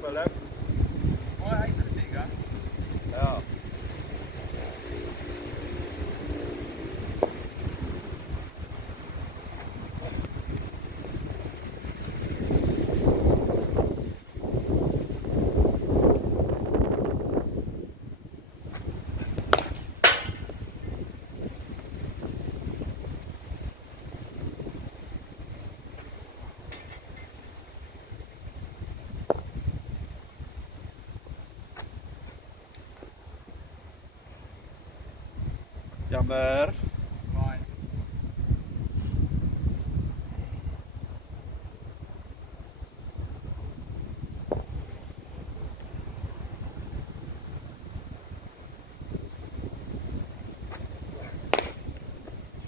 Philip. Mooi uitgedink, hè? Ja. Jammer. Fine.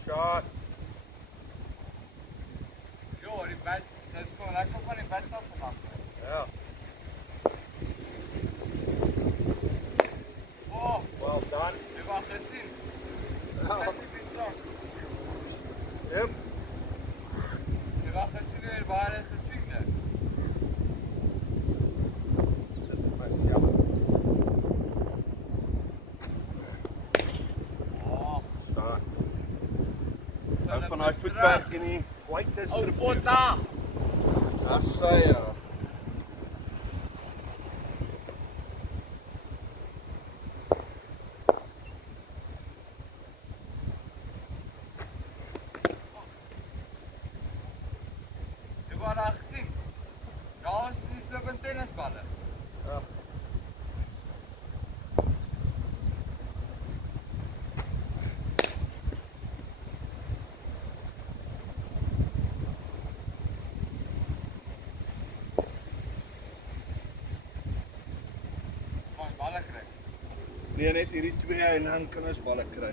Shot. Jo, die bed, dit kom lekker van die bed af vanaf. Ja. Oh, Well done. jy was gesien. Ja. Net die fietssak. Yep. Jy was gesien hoe waar hy gesien het. Dit is my jammer. Oh, Shot. Nou van daai voetwerk en die white is oh, Botta! Dis sy ja. Jy was daar gesien. Daar is die flippin tennisballe. Ja. Van balle kry. Nee, net hierdie twee en dan kan ons balle kry.